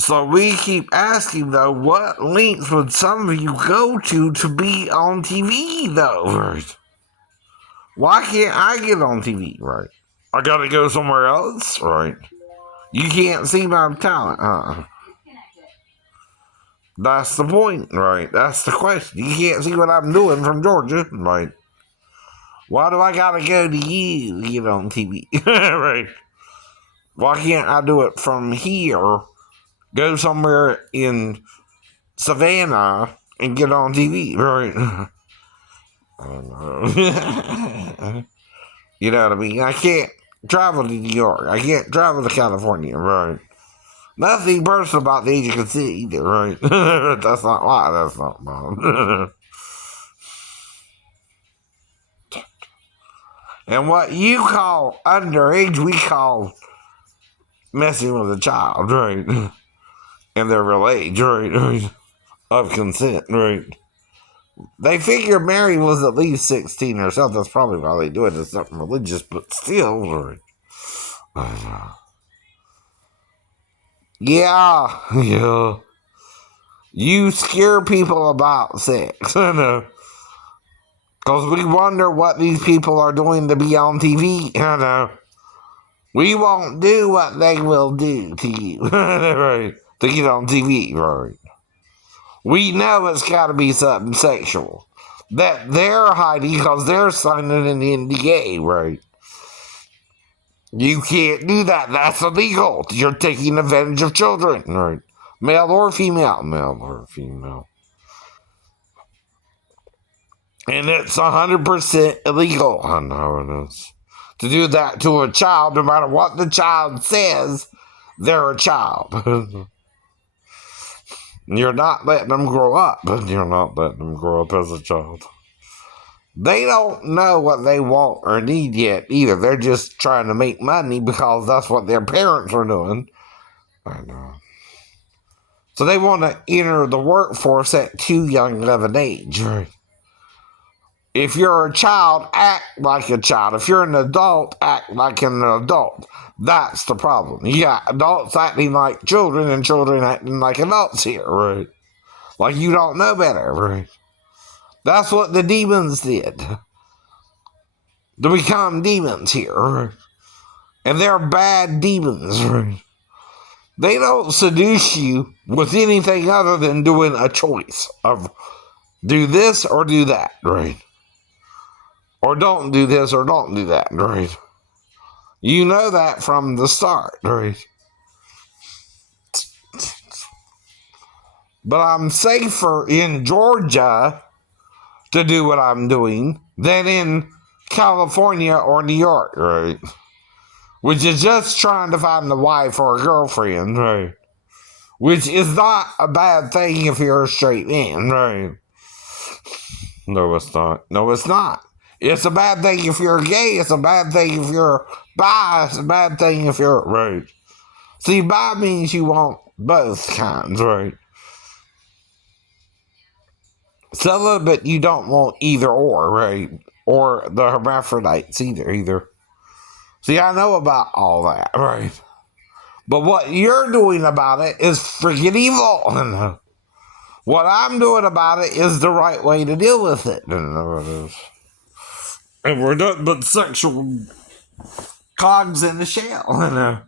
So we keep asking, though, what lengths would some of you go to be on TV, though? Right? Why can't I get on TV? Right? I gotta go somewhere else, right? You can't see my talent, That's the point, right? That's the question. You can't see what I'm doing from Georgia, right? Why do I gotta go to you to get on TV? Right? Why can't I do it from here? Go somewhere in Savannah and get on TV, right? I don't know. You know what I mean? I can't travel to New York. I can't travel to California, right? Nothing personal about the Asian City either, right? That's not why. That's not why. And what you call underage, we call messing with a child, right? And their real age, right? Of consent, right? They figure Mary was at least 16 herself. That's probably why they do it. It's something religious, but still, right? Yeah. You scare people about sex, I know. Because we wonder what these people are doing to be on TV, I know. We won't do what they will do to you, right? To get on TV, right? We know it's got to be something sexual that they're hiding because they're signing an NDA, right? You can't do that. That's illegal. You're taking advantage of children, right? Male or female. Male or female. And it's 100% illegal. I know it is. To do that to a child, no matter what the child says, they're a child. You're not letting them grow up. You're not letting them grow up as a child. They don't know what they want or need yet either. They're just trying to make money because that's what their parents are doing. I know. So they want to enter the workforce at too young of an age. Right? If you're a child, act like a child. If you're an adult, act like an adult. That's the problem. You got adults acting like children and children acting like adults here, right? Like you don't know better, right? That's what the demons did. To become demons here, right? And they're bad demons, right? They don't seduce you with anything other than doing a choice of do this or do that, right? Or don't do this or don't do that, right? You know that from the start, right? But I'm safer in Georgia to do what I'm doing than in California or New York, right? Which is just trying to find a wife or a girlfriend, right? Which is not a bad thing if you're a straight man, right? No, it's not. No, it's not. It's a bad thing if you're gay. It's a bad thing if you're bi. It's a bad thing if you're right. See, bi means you want both kinds, right? Celibate, you don't want either or, right? Or the hermaphrodites either. See, I know about all that, right? But what you're doing about it is freaking evil. What I'm doing about it is the right way to deal with it. And we're nothing but sexual cogs in the shell.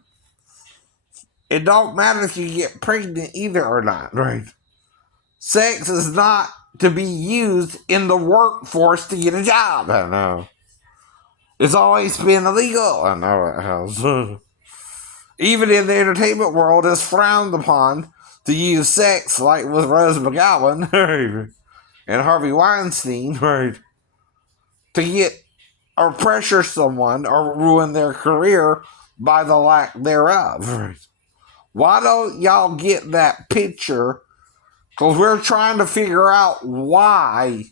It don't matter if you get pregnant either or not, right? Sex is not to be used in the workforce to get a job. I know. It's always been illegal. I know it has. Even in the entertainment world, it's frowned upon to use sex, like with Rose McGowan and Harvey Weinstein, right? To get or pressure someone or ruin their career by the lack thereof. Right? Why don't y'all get that picture? Because we're trying to figure out why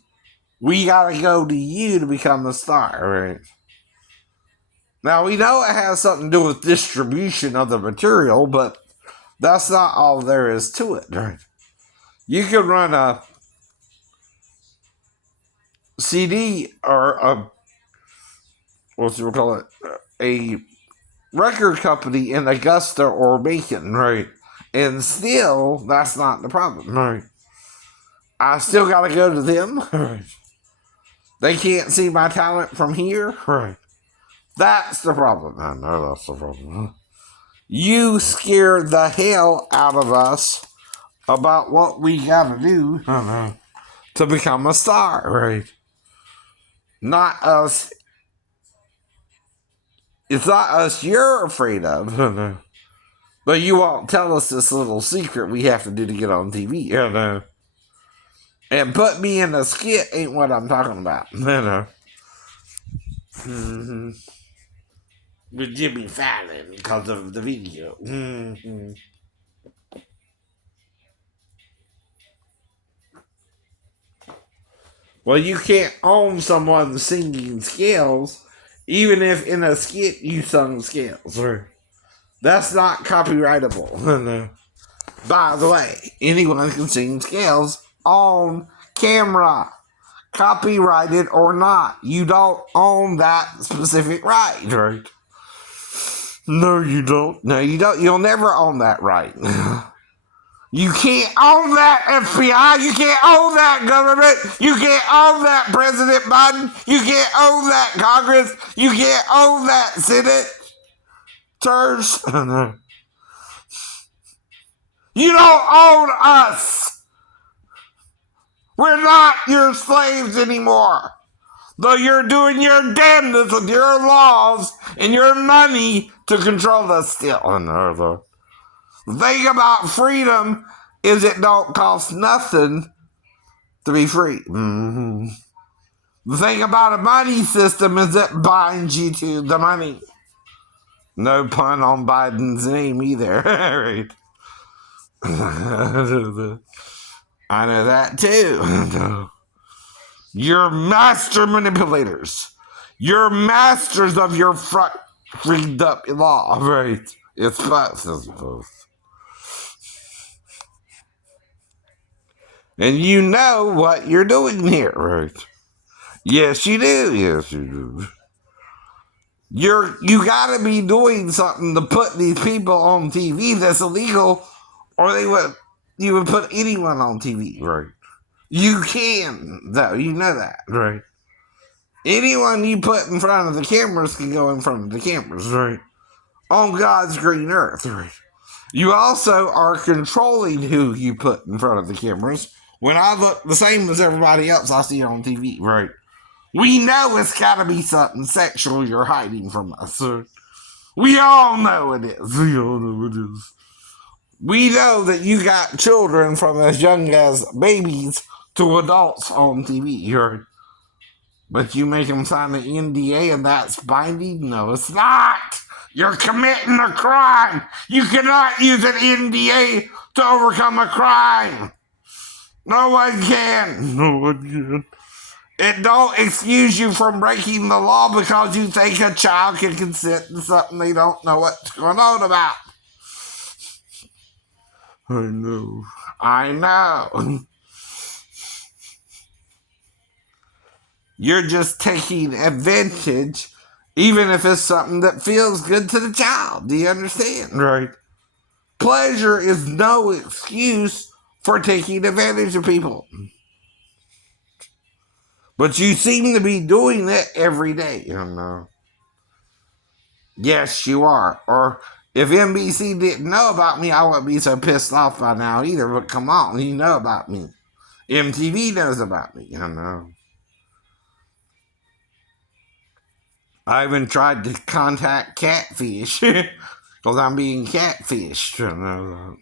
we gotta go to you to become a star, right? Now, we know it has something to do with distribution of the material, but that's not all there is to it, right? You can run a CD or a record company in Augusta or Macon, right? And still, that's not the problem. Right. I still got to go to them. Right. They can't see my talent from here. Right. That's the problem. I know that's the problem. You scared the hell out of us about what we got to do to become a star. Right. Not us. It's not us you're afraid of. But you won't tell us this little secret we have to do to get on TV. And put me in a skit ain't what I'm talking about. Mm-hmm. With Jimmy Fallon because of the video. Mm-hmm. Well, you can't own someone's singing skills, even if in a skit you sung scales. That's not copyrightable. By the way, anyone can sing scales on camera, copyrighted or not. You don't own that specific right? No, you don't. No, you don't. You'll never own that right. You can't own that, FBI. You can't own that, government. You can't own that, President Biden. You can't own that, Congress. You can't own that, Senate. Church. You don't own us. We're not your slaves anymore. Though you're doing your damnedest with your laws and your money to control us still. The thing about freedom is it don't cost nothing to be free. Mm-hmm. The thing about a money system is it binds you to the money. No pun on Biden's name either. Right. I know that too. You're master manipulators. You're masters of your freed up law. Right. It's both. And you know what you're doing here, right? Yes, you do. Yes, you do. You gotta be doing something to put these people on TV that's illegal, or you would put anyone on TV, right? You can, though. You know that, right? Anyone you put in front of the cameras can go in front of the cameras, right? On God's green earth, right? You also are controlling who you put in front of the cameras. When I look the same as everybody else I see on TV, right? We know it's gotta be something sexual you're hiding from us. We all know it is. We all know it is. We know that you got children from as young as babies to adults on TV, right? But you make them sign an NDA and that's binding? No, it's not. You're committing a crime. You cannot use an NDA to overcome a crime. No one can. No one can. It don't excuse you from breaking the law because you think a child can consent to something they don't know what's going on about. I know. You're just taking advantage, even if it's something that feels good to the child. Do you understand? Right. Pleasure is no excuse for taking advantage of people. But you seem to be doing it every day. Yes, you are. Or if NBC didn't know about me, I wouldn't be so pissed off by now either. But come on, you know about me. MTV knows about me. I even tried to contact Catfish because I'm being catfished.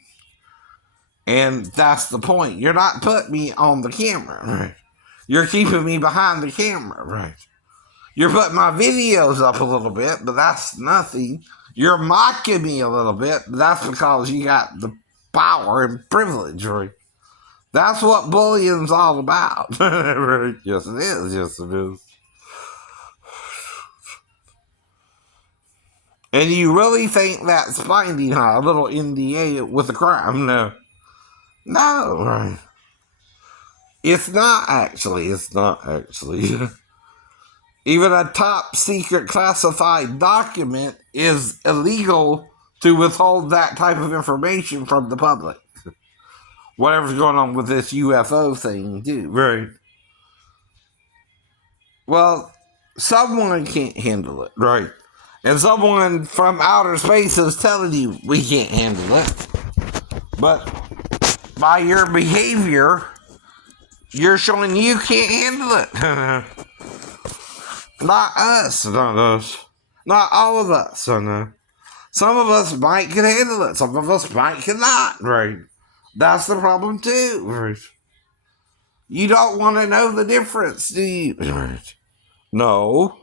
And that's the point. You're not putting me on the camera, right? You're keeping me behind the camera, right? You're putting my videos up a little bit, but that's nothing. You're mocking me a little bit, but that's because you got the power and privilege, right? That's what bullying's all about. Right? Yes, it is. Yes, it is. And you really think that's binding, huh? A little NDA with a crime? No. No, right. It's not actually. Even a top secret classified document is illegal to withhold that type of information from the public. Whatever's going on with this UFO thing, too, right? Well, someone can't handle it, right? And someone from outer space is telling you we can't handle it. But by your behavior, you're showing you can't handle it. Not us, not us. Not all of us, no. Some of us might can handle it. Some of us might cannot, right? That's the problem too, right? You don't want to know the difference, do you? Right. No.